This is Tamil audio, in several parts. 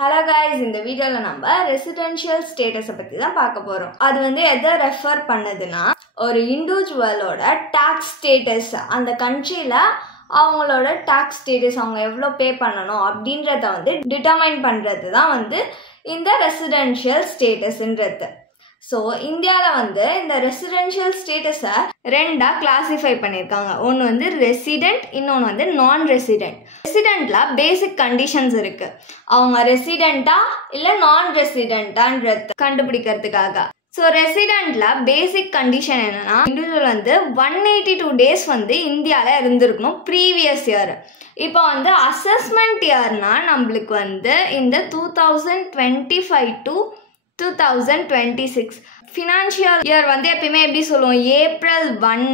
Hello guys, இந்த வீடியோல நம்ம ரெசிடென்ஷியல் ஸ்டேட்டஸை பத்தி தான் பார்க்க போறோம். அது எதை ரெஃபர் பண்ணுதுன்னா ஒரு இண்டிவிஜுவலோட டாக்ஸ் ஸ்டேட்டஸ், அந்த கண்ட்ரியில அவங்களோட டாக்ஸ் ஸ்டேட்டஸ் அவங்க எவ்வளோ பே பண்ணணும் அப்படின்றத டிட்டர்மைன் பண்றது தான் இந்த ரெசிடென்ஷியல் ஸ்டேட்டஸ்ன்றது. ஸோ இந்தியாவில் இந்த ரெசிடென்ஷியல் ஸ்டேட்டஸை ரெண்டாக கிளாஸிஃபை பண்ணியிருக்காங்க. ஒன்று ரெசிடென்ட், இன்னொன்று நான் ரெசிடென்ட். ரெசிடென்ட்ல பேசிக் கண்டிஷன்ஸ் இருக்கு. அவங்க ரெசிடென்ட்டா இல்லை நான் ரெசிடென்ட்டான்றது கண்டுபிடிக்கிறதுக்காக. ஸோ ரெசிடென்ட்ல பேசிக் கண்டிஷன் என்னன்னா, இண்டிவிஜுவல் 182 டேஸ் இந்தியாவில் இருந்திருக்கணும் ப்ரீவியஸ் இயர். இப்போ அசஸ்மெண்ட் இயர்னா நம்மளுக்கு இந்த 2025 to 2026 ஃபினான்ஷியல் இயர் எப்பயுமே எப்படி சொல்லுவோம், ஏப்ரல் 1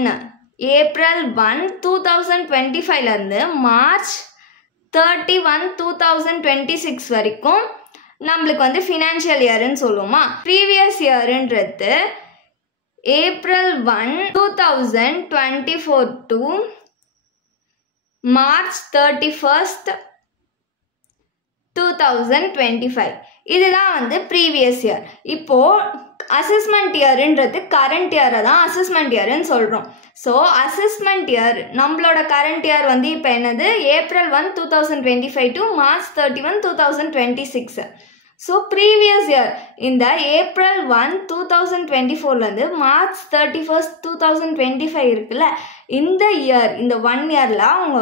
2025 மார்ச் 31 2026 வரைக்கும் நம்மளுக்கு ஃபினான்ஷியல் இயர்னு சொல்லுவோமா. ப்ரீவியஸ் இயர்ன்றது ஏப்ரல் 1 2024 டு மார்ச் 31 2025. இதுதான் ப்ரீவியஸ் இயர். இப்போ அசஸ்மெண்ட் இயர்ன்றது கரண்ட் இயரை தான் அசஸ்மெண்ட் இயர்னு சொல்கிறோம். ஸோ அசஸ்மெண்ட் இயர் நம்மளோட கரண்ட் இயர் இப்போ என்னது, April 1 2025 to March 31 2026. So previous year இந்த ஏப்ரல் 1 2024 மார்ச் 31 2025 இருக்குல்ல, இந்த இயர் இந்த 1 இயரில் அவங்க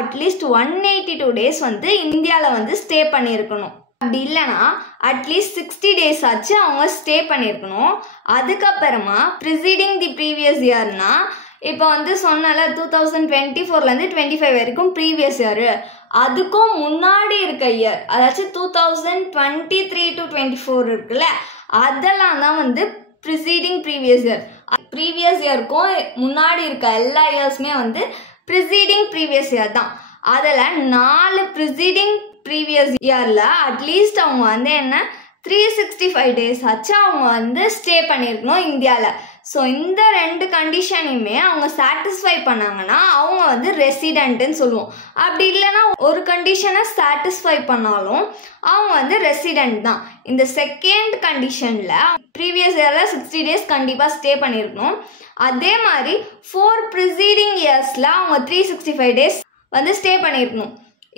அட்லீஸ்ட் 182 டேஸ் இந்தியாவில் ஸ்டே பண்ணியிருக்கணும். அப்படி இல்லைனா அட்லீஸ்ட் 60 டேஸ் ஆச்சு அவங்க ஸ்டே பண்ணியிருக்கணும். அதுக்கப்புறமா ப்ரிசீடிங் தி ப்ரீவியஸ் இயர்னா இப்போ சொன்னால 2024 25 வரைக்கும் ப்ரீவியஸ் இயர், அதுக்கும் முன்னாடி இருக்க இயர், அதாச்சும் 2023 to 24 இருக்குல்ல, அதெல்லாம் தான் ப்ரிசீடிங் ப்ரீவியஸ் இயர். ப்ரீவியஸ் இயருக்கும் முன்னாடி இருக்க எல்லா இயர்ஸுமே ப்ரிசீடிங் ப்ரீவியஸ் இயர் தான். அதில் 4 ப்ரிசீடிங் ப்ரீவியஸ் இயரில் அட்லீஸ்ட் அவங்க என்ன 365 டேஸ் ஆச்சு அவங்க ஸ்டே பண்ணியிருக்கணும் இந்தியாவில். ஸோ இந்த ரெண்டு கண்டிஷனையுமே அவங்க சாட்டிஸ்ஃபை பண்ணாங்கன்னா அவங்க ரெசிடென்ட்னு சொல்லுவோம். அப்படி இல்லைன்னா ஒரு கண்டிஷனை சாட்டிஸ்ஃபை பண்ணாலும் அவங்க ரெசிடென்ட் தான். இந்த செகண்ட் கண்டிஷனில் ப்ரீவியஸ் இயரில் 60 டேஸ் கண்டிப்பாக ஸ்டே பண்ணியிருக்கணும். அதே மாதிரி 4 ப்ரிசீடிங் இயர்ஸில் அவங்க 365 டேஸ் ஸ்டே பண்ணியிருக்கணும்.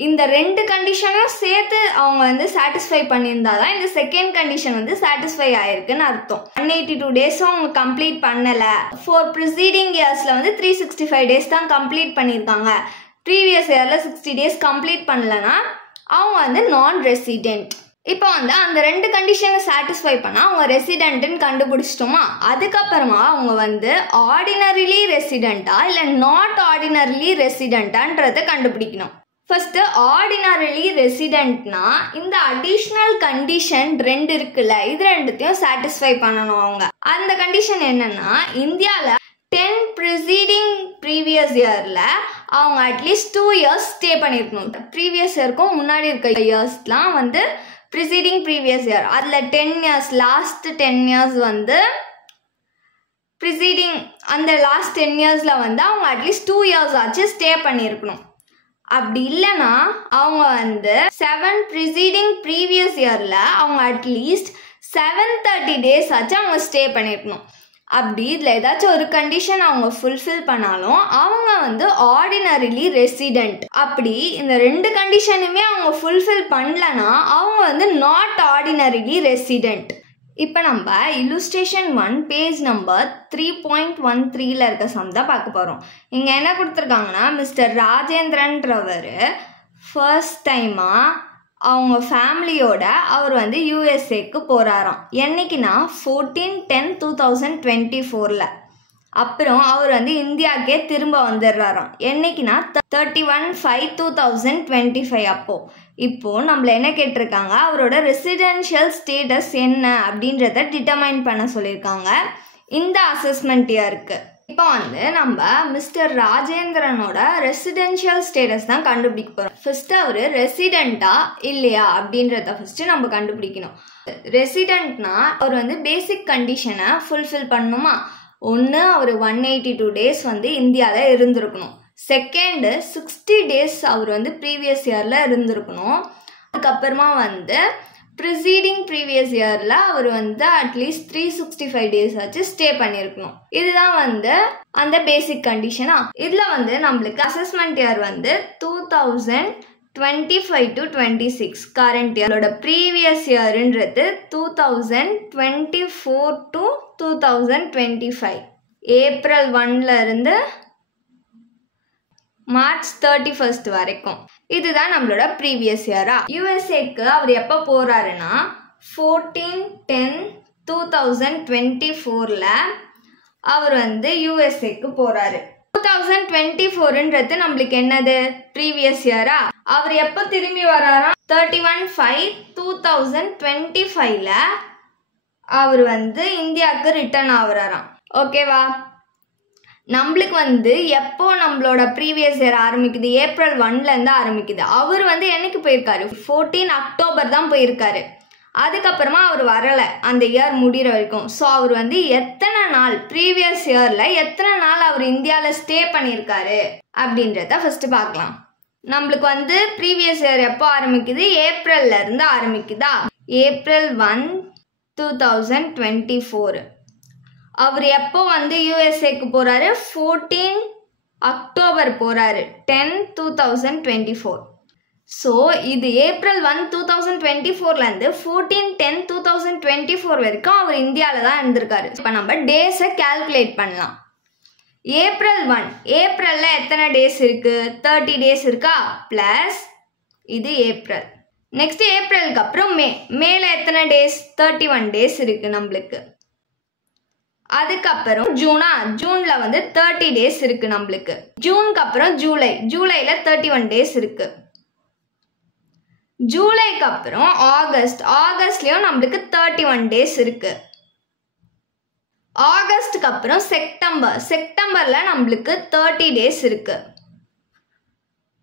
இந்த ரெண்டு கண்டிஷனும் சேர்த்து அவங்க சாட்டிஸ்ஃபை பண்ணியிருந்தா தான் இந்த செகண்ட் கண்டிஷன் சாட்டிஸ்ஃபை ஆயிருக்குன்னு அர்த்தம். 182 டேஸும் அவங்க கம்ப்ளீட் பண்ணலை. 4 ப்ரிசீடிங் இயர்ஸில் 365 டேஸ் தான் கம்ப்ளீட் பண்ணியிருக்காங்க. ப்ரீவியஸ் இயரில் 60 டேஸ் கம்ப்ளீட் பண்ணலைன்னா அவங்க நான் ரெசிடென்ட். இப்போ அந்த ரெண்டு கண்டிஷனை சாட்டிஸ்ஃபை பண்ணால் அவங்க ரெசிடென்ட்னு கண்டுபிடிச்சிட்டோமா. அதுக்கப்புறமா அவங்க ஆர்டினரிலி ரெசிடென்ட்டா இல்லை நாட் ஆர்டினரிலி ரெசிடென்ட்டான்றதை கண்டுபிடிக்கணும். ஃபர்ஸ்ட் ஆர்டினரிலி ரெசிடென்ட்னா இந்த அடிஷ்னல் கண்டிஷன் 2 இருக்குல்ல, இது ரெண்டுத்தையும் சாட்டிஸ்ஃபை பண்ணணும் அவங்க. அந்த கண்டிஷன் என்னன்னா, இந்தியாவில் 10 ப்ரிசீடிங் ப்ரீவியஸ் இயரில் அவங்க அட்லீஸ்ட் 2 இயர்ஸ் ஸ்டே பண்ணியிருக்கணும். ப்ரீவியஸ் இயருக்கும் முன்னாடி இருக்க இயர்ஸ்லாம் ப்ரிசீடிங் ப்ரீவியஸ் இயர், அதில் 10 இயர்ஸ் லாஸ்ட் 10 இயர்ஸ் ப்ரிசீடிங் அந்த லாஸ்ட் 10 இயர்ஸில் அவங்க அட்லீஸ்ட் 2 இயர்ஸ் ஆச்சு ஸ்டே பண்ணியிருக்கணும். அப்படி இல்லைன்னா அவங்க 7 ப்ரிசீடிங் ப்ரீவியஸ் இயரில் அவங்க அட்லீஸ்ட் 730 டேஸ் ஆச்சு அவங்க ஸ்டே பண்ணியிருக்கணும். அப்படி இதில் ஏதாச்சும் ஒரு கண்டிஷன் அவங்க ஃபுல்ஃபில் பண்ணாலும் அவங்க ஆர்டினரிலி ரெசிடென்ட். அப்படி இந்த ரெண்டு கண்டிஷனுமே அவங்க ஃபுல்ஃபில் பண்ணலன்னா அவங்க நாட் ஆர்டினரிலி ரெசிடென்ட். இப்போ நம்ம இல்லுஸ்ட்ரேஷன் 1 பேஜ் நம்பர் 3.13 இருக்க சம் தான் பார்க்க போகிறோம். இங்கே என்ன கொடுத்துருக்காங்கன்னா, மிஸ்டர் ராஜேந்திரன்றவர் ஃபர்ஸ்ட் டைமாக அவங்க ஃபேமிலியோட அவர் யூஎஸ்ஏக்கு போகிறாராம். என்னைக்குன்னா 14/10/2024. அப்புறம் அவர் இந்தியாவுக்கே திரும்ப வந்துடுறாராம். என்னைக்குன்னா 31/5/2025. இப்போது நம்மள என்ன கேட்டிருக்காங்க, அவரோட ரெசிடென்ஷியல் ஸ்டேட்டஸ் என்ன அப்படின்றத டிட்டர்மைன் பண்ண சொல்லியிருக்காங்க இந்த அசஸ்மெண்ட் இயருக்கு. இப்போ நம்ம மிஸ்டர் ராஜேந்திரனோட ரெசிடென்ஷியல் ஸ்டேட்டஸ் தான் கண்டுபிடிக்க போகிறோம். ஃபர்ஸ்ட் அவர் ரெசிடென்ட்டா இல்லையா அப்படின்றத ஃபர்ஸ்ட் நம்ம கண்டுபிடிக்கணும். ரெசிடென்ட்னா அவர் பேசிக் கண்டிஷனை ஃபுல்ஃபில் பண்ணணுமா. ஒன்று அவர் 182 டேஸ் இந்தியாவில் இருந்திருக்கணும். செகண்டு 60 டேஸ் அவர் ப்ரீவியஸ் இயரில் இருந்திருக்கணும். அதுக்கப்புறமா வந்து ப்ரிசீடிங் ப்ரீவியஸ் இயரில் அவர் வந்து அட்லீஸ்ட் 365 டேஸ் ஆச்சு ஸ்டே பண்ணியிருக்கணும். இதுதான் வந்து அந்த பேசிக் கண்டிஷனா. இதில் வந்து நம்மளுக்கு அசஸ்மெண்ட் இயர் வந்து 2025 to 26 கரண்ட் இயரோட ப்ரீவியஸ் இயர்ன்றது 2024 to 2025 ஏப்ரல் 1ல இருந்து மார்ச் 31 வரைக்கும். இதுதான் நம்மளோட ப்ரீவியஸ் இயரா. யூஎஸ்ஏக்கு அவர் எப்போ போறாருன்னா 14/10/2024ல அவர் வந்து யூஎஸ்ஏக்கு போறாரு. 2024ன்றது நம்மளுக்கு என்னது ப்ரீவியஸ் இயரா. அவர் எப்போ திரும்பி வராரா 31/5/2025ல அவர் வந்து இந்தியாவுக்கு ரிட்டர்ன் ஆகுறாராம். ஓகேவா. நம்மளுக்கு வந்து எப்போ நம்மளோட ப்ரீவியஸ் இயர் ஆரம்பிக்குது, ஏப்ரல் 1லேருந்து ஆரம்பிக்குது. அவர் வந்து என்னைக்கு போயிருக்காரு, 14 அக்டோபர் தான் போயிருக்காரு. அதுக்கப்புறமா அவர் வரலை அந்த இயர் முடிகிற வரைக்கும். ஸோ அவர் வந்து எத்தனை நாள் ப்ரீவியஸ் இயரில் எத்தனை நாள் அவர் இந்தியாவில் ஸ்டே பண்ணியிருக்காரு அப்படின்றத ஃபஸ்ட்டு பார்க்கலாம். நம்மளுக்கு வந்து ப்ரீவியஸ் இயர் எப்போ ஆரம்பிக்குது, ஏப்ரல்ல இருந்து ஆரம்பிக்குதா. ஏப்ரல் 1, 2024. அவர் எப்போ வந்து யூஎஸ்ஏக்கு போறாரு, 14 அக்டோபர் போறாரு, 10, 2024. ஸோ இது ஏப்ரல் 1, 2024லேருந்து 14, 10, 2024 வரைக்கும் அவர் இந்தியாவில் தான் இருந்திருக்காரு. இப்போ நம்ம டேஸை கால்குலேட் பண்ணலாம். ஏப்ரல் 1, ஏப்ரலில் எத்தனை டேஸ் இருக்கு, 30 டேஸ் இருக்கா, ப்ளஸ் இது ஏப்ரல். நெக்ஸ்ட் ஏப்ரலுக்கு அப்புறம் மேல எத்தனை டேஸ், 31 டேஸ் இருக்கு நம்மளுக்கு. அதுக்கப்புறம் ஜூன்ல வந்து 30 டேஸ் இருக்கு நம்மளுக்கு. ஜூனுக்கு அப்புறம் ஜூலைல 31 டேஸ் இருக்கு. ஜூலைக்கு அப்புறம் ஆகஸ்ட்லயும் நம்மளுக்கு 31 டேஸ் இருக்கு. ஆகஸ்டுக்கு அப்புறம் செப்டம்பர்ல நம்மளுக்கு 30 டேஸ் இருக்கு.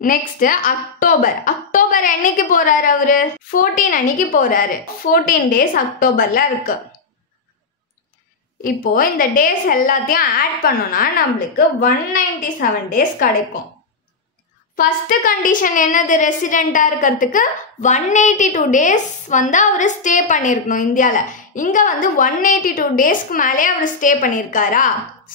நெக்ஸ்ட் அக்டோபர் என்னைக்கு போறாரு அவரு, 14 அன்னைக்கு போறாரு. 14 டேஸ் அக்டோபர்ல இருக்கு. இப்போ இந்த டேஸ் எல்லாத்தையும் ஆட் பண்ணோம்னா நம்மளுக்கு 197 டேஸ் கிடைக்கும். ஃபர்ஸ்ட் கண்டிஷன் என்னது, ரெசிடென்ட்டா இருக்கிறதுக்கு 182 டேஸ் வந்து அவர் ஸ்டே பண்ணியிருக்கணும் இந்தியாவில். இங்கே வந்து 182 டேஸ்க்கு மேலே அவர் ஸ்டே பண்ணியிருக்காரா.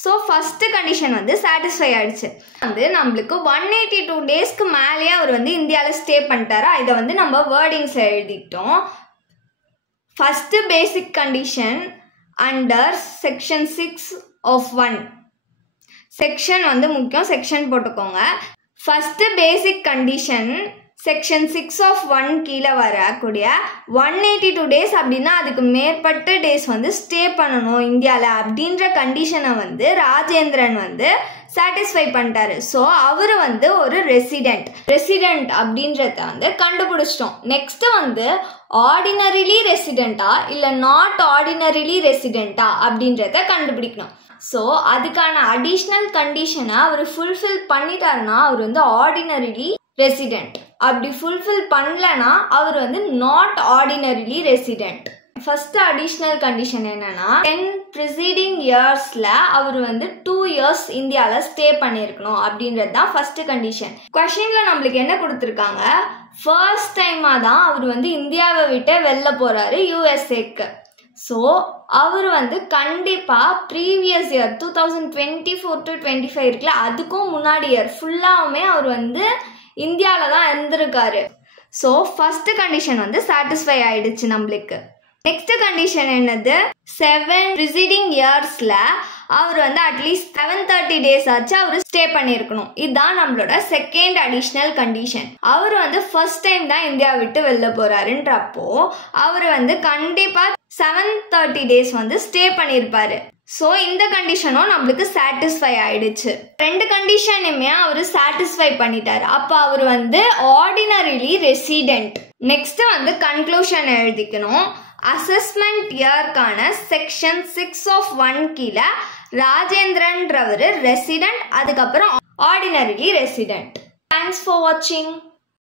ஸோ ஃபர்ஸ்ட் கண்டிஷன் வந்து சாட்டிஸ்ஃபை ஆயிடுச்சு. வந்து நம்மளுக்கு 182 டேஸ்க்கு மேலேயே அவர் வந்து இந்தியாவில் ஸ்டே பண்ணிட்டாரா. இதை வந்து நம்ம வேர்டிங்ஸ் எழுதிக்கிட்டோம். First basic condition under section 6 of 1. Section வந்து முக்கியம், செக்ஷன் போட்டுக்கோங்க. First basic condition section 6 of 1 கீழே வரக்கூடிய 182 டேஸ் அப்படின்னா அதுக்கு மேற்பட்ட டேஸ் வந்து ஸ்டே பண்ணணும் இந்தியாவில் அப்படின்ற கண்டிஷனை வந்து ராஜேந்திரன் வந்து சாட்டிஸ்ஃபை பண்ணிட்டாரு. ஸோ அவர் வந்து ஒரு ரெசிடென்ட் அப்படின்றத வந்து கண்டுபிடிச்சிட்டோம். நெக்ஸ்ட் வந்து ஆர்டினரிலி ரெசிடென்ட்டா இல்லை நாட் ஆர்டினரிலி ரெசிடென்ட்டா அப்படின்றத கண்டுபிடிக்கணும். ஸோ அதுக்கான அடிஷ்னல் கண்டிஷனை அவர் ஃபுல்ஃபில் பண்ணிட்டாருன்னா அவர் வந்து ஆர்டினரிலி ரெசிடென்ட். அப்படி ஃபுல்ஃபில் பண்ணலன்னா அவர் வந்து not ordinarily resident. First additional condition என்னன்னா 10 ப்ரிசீடிங் இயர்ஸ்ல அவர் வந்து 2 இயர்ஸ் இந்தியாவில் ஸ்டே பண்ணியிருக்கணும் அப்படின்றது தான் ஃபர்ஸ்ட் கண்டிஷன். கொஸ்டின்ல நம்மளுக்கு என்ன கொடுத்துருக்காங்க, ஃபர்ஸ்ட் டைமா தான் அவர் வந்து இந்தியாவை விட்டு வெளில போறாரு யூஎஸ்ஏக்கு. ஸோ அவர் வந்து கண்டிப்பாக ப்ரீவியஸ் இயர் 2024 to 25 இருக்குல்ல, அதுக்கும் முன்னாடி இயர் ஃபுல்லாகவுமே அவர் வந்து இந்தியாவில் தான் இருந்திருக்காரு. ஸோ ஃபர்ஸ்ட் கண்டிஷன் வந்து சாட்டிஸ்ஃபை ஆயிடுச்சு நம்மளுக்கு. நெக்ஸ்ட் கண்டிஷன் என்னது, 7 ப்ரிசீடிங் இயர்ஸ்ல அவர் வந்து அட்லீஸ்ட் 730 டேஸ் ஆச்சு அவர் ஸ்டே பண்ணியிருக்கணும். இதுதான் நம்மளோட செகண்ட் அடிஷ்னல் கண்டிஷன். அவர் வந்து ஃபர்ஸ்ட் டைம் தான் இந்தியா விட்டு வெளில போறாருன்றப்போ அவர் வந்து கண்டிப்பா 730 டேஸ் வந்து ஸ்டே பண்ணியிருப்பாரு. ஸோ இந்த கண்டிஷனும் நம்மளுக்கு சாட்டிஸ்ஃபை ஆயிடுச்சு. ரெண்டு கண்டிஷனுமே அவர் சாட்டிஸ்ஃபை பண்ணிட்டாரு. அப்போ அவர் வந்து ஆர்டினரிலி ரெசிடென்ட். நெக்ஸ்ட் வந்து கன்க்ளூஷன் எழுதிக்கணும். அசஸ்மெண்ட் இயர்க்கான செக்ஷன் 6 of 1 கீழே ராஜேந்திரன்றவர் ரெசிடென்ட், அதுக்கப்புறம் ஆர்டினரிலி ரெசிடென்ட். தேங்க்ஸ் ஃபார் வாட்சிங்.